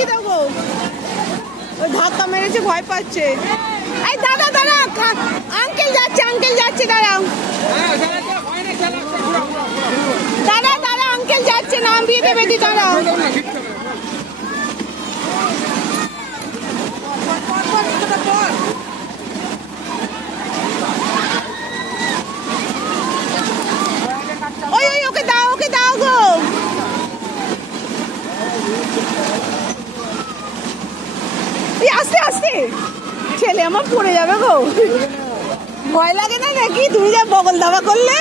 নামিয়ে দেবো। ওই ধাক্কা মেরেছে, ভয় পাচ্ছে। এই দাদা দাঁড়া, আঙ্কেল যাচ্ছে দাঁড়াও। দাঁড়া আঙ্কেল যাচ্ছে, নামিয়ে দেবে, দি দাঁড়াও। ওই ওকে দাও গো। আস্তে ছেলে আমার পড়ে যাবে গো। ভয় লাগে না নাকি? তুমি যা বগল দাবা করলে।